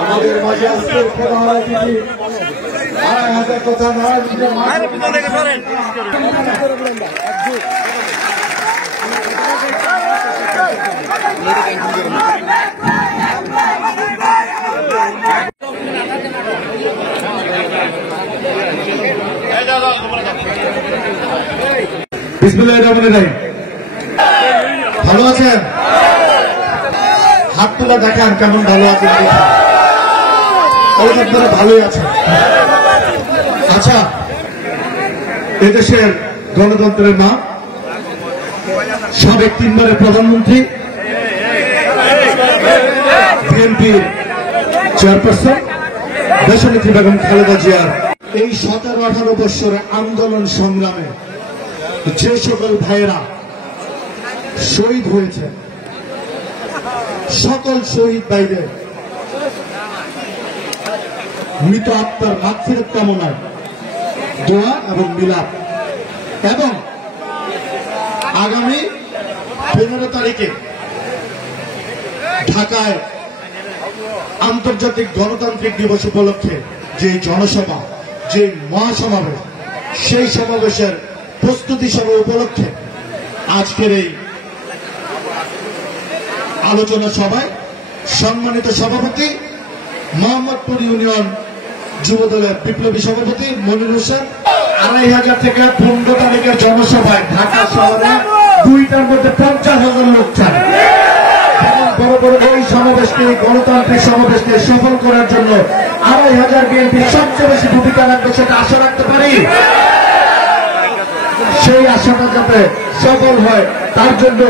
আমাদের মাঝে আজকের প্রধান অতিথি 2,500 কথা নয় বিসমিল্লাহির রহমানির রহিম। ভালো আছেন? হাত তোলা দেখান কেমন ভালো আছেন। আপনারা ভালোই আছেন। আচ্ছা, এদেশের গণতন্ত্রের মা, সাবেক 3 বারের প্রধানমন্ত্রী, বিএনপির চেয়ারপারসন দেশনেত্রী বেগম খালেদা জিয়ার এই 17-18 বছরের আন্দোলন সংগ্রামে যে সকল ভাইয়েরা শহীদ হয়েছে, সকল শহীদ ভাইদের মৃত আত্মার মাগফিরাত কামনায় দোয়া এবং মিলাদ, এবং আগামী 15 তারিখে ঢাকায় আন্তর্জাতিক গণতান্ত্রিক দিবস উপলক্ষে যে জনসভা, যে মহাসমাবেশ, সেই সমাবেশের প্রস্তুতি সভা উপলক্ষে আজকের এই আলোচনা সভায় সম্মানিত সভাপতি, মোহাম্মদপুর ইউনিয়ন যুবদলের বিপ্লবী সভাপতি মনির হোসেন, 2,500 থেকে 15 তারিখের জনসভায় ঢাকা শহরে 2টার মধ্যে 50,000 লোক চায়। বড় বড় এই সমাবেশকে, গণতান্ত্রিক সমাবেশকে সফল করার জন্য 2,500 বিএনপি সবচেয়ে বেশি ভূমিকা রাখবে, সেটা আশা রাখতে পারি। সেই আশাটা যাতে সফল হয় তার জন্য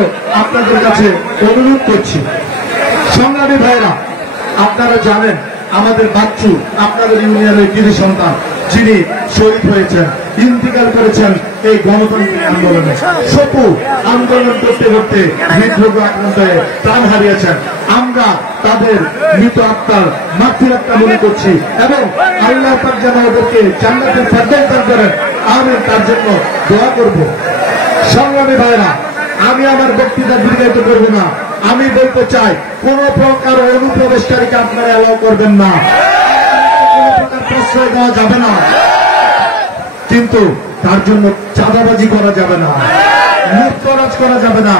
আপনাদের কাছে অনুরোধ করছি। সংগ্রামী ভাইরা, আপনারা জানেন আমাদের বাচ্চু আপনাদের ইউনিয়নের কৃতি সন্তান, যিনি শহীদ হয়েছেন, ইন্তিকাল করেছেন এই গণতান্ত্রিক আন্দোলনে। সপু আন্দোলন করতে করতে হৃদরোগ আক্রান্ত হয়ে প্রাণ হারিয়েছেন। আমরা তাদের মৃত আত্মার মাগফিরাত কামনা করছি এবং আল্লাহ পাক যেন ওদেরকে জান্নাতের ফেরদাউস দান করেন, আমিন, তার জন্য দোয়া করব। সংগ্রামী ভাইরা, আমি আমার বক্তৃতা দীর্ঘায়িত করব না। আমি বলতে চাই, কোন প্রকার অনুপ্রবেশকারীকে আপনারা অ্যালাউ করবেন না, কোন প্রকার প্রশ্রয় দেওয়া যাবে না, কিন্তু তার জন্য চাঁদাবাজি করা যাবে না, লুটতরাজ করা যাবে না,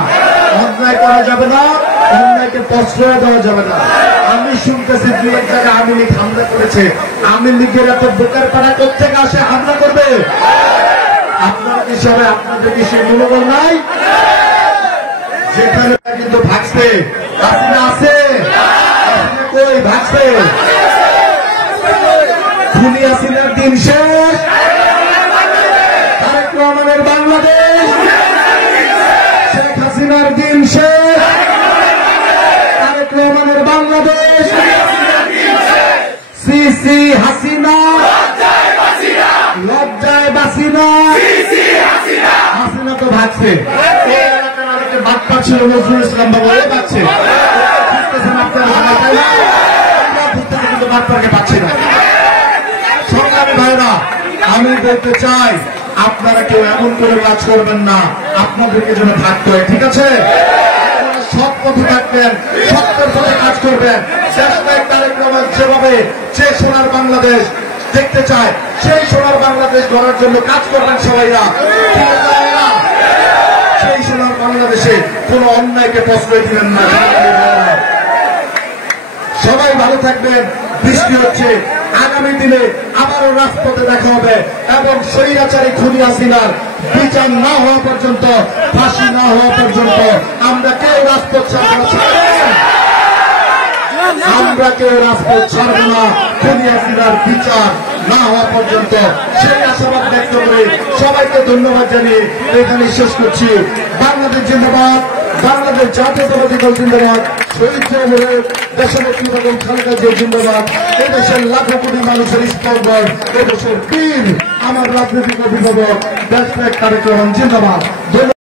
অন্যায় করা যাবে না, অন্যায়কে প্রশ্রয় দেওয়া যাবে না। আমি শুনতেছি 2 জায়গায় আওয়ামী লীগ হামলা করেছে। আওয়ামী লীগের এত বোকার পাড়া কোথেকে আসে হামলা করবে? আপনারা কি সবাই, আপনাদের কি সে মনোবল নাই? যেখানে কিন্তু ভাগছে, হাসিনা আছে, কই ভাগছে? খুনি হাসিনার দিন শেষ, তারেক রহমানের বাংলাদেশ, শেখ হাসিনার দিন শেষ, তারেক রহমানের বাংলাদেশ, সিসি হাসিনা লজ্জায় বাসিনা, হাসিনা তো ভাগছে। বার্তা ছিল নজরুল ইসলাম বাবু, পাচ্ছে কিন্তু বার্তাকে পাচ্ছি না। সংগ্রামী ভাইরা, আমি বলতে চাই, আপনারা কেউ এমন করে কাজ করবেন না আপনাদেরকে যেন থাকতে হয়, ঠিক আছে? সৎ পথে থাকবেন, সত্যের পথে কাজ করবেন। তারেক রহমান যেভাবে যে সোনার বাংলাদেশ দেখতে চায়, সেই সোনার বাংলাদেশ গড়ার জন্য কাজ করবেন সবাইরা। সেই সোনার বাংলাদেশে কোন অন্যায়কে প্রশ্রয় দিবেন না। সবাই ভালো থাকবেন। বৃষ্টি হচ্ছে, আগামী দিনে আবারও রাজপথে দেখা হবে এবং স্বৈরাচারী খুনি হাসিনার বিচার না হওয়া পর্যন্ত, ফাঁসি না হওয়া পর্যন্ত আমরা কেউ রাজপথ ছাড়ব না, আমরা কেউ রাজপথ ছাড়ব না খুনি হাসিনার বিচার না হওয়া পর্যন্ত। সেই আশাবাদ ব্যক্ত করে সবাইকে ধন্যবাদ জানিয়ে এখানে শেষ করছি। বাংলাদেশ জিন্দাবাদ, বাংলাদেশ জাতীয়তাবাদী দল জিন্দাবাদ, শহীদ সাহেবের দেশনেত্রী বেগম খালেদা জিয়া জিন্দাবাদ। এদেশের লাখো কোটি মানুষের স্পন্দন, এদেশের বীর আমার রাজনৈতিক অভিভাবক দেশনায়ক তারেক রহমান জিন্দাবাদ।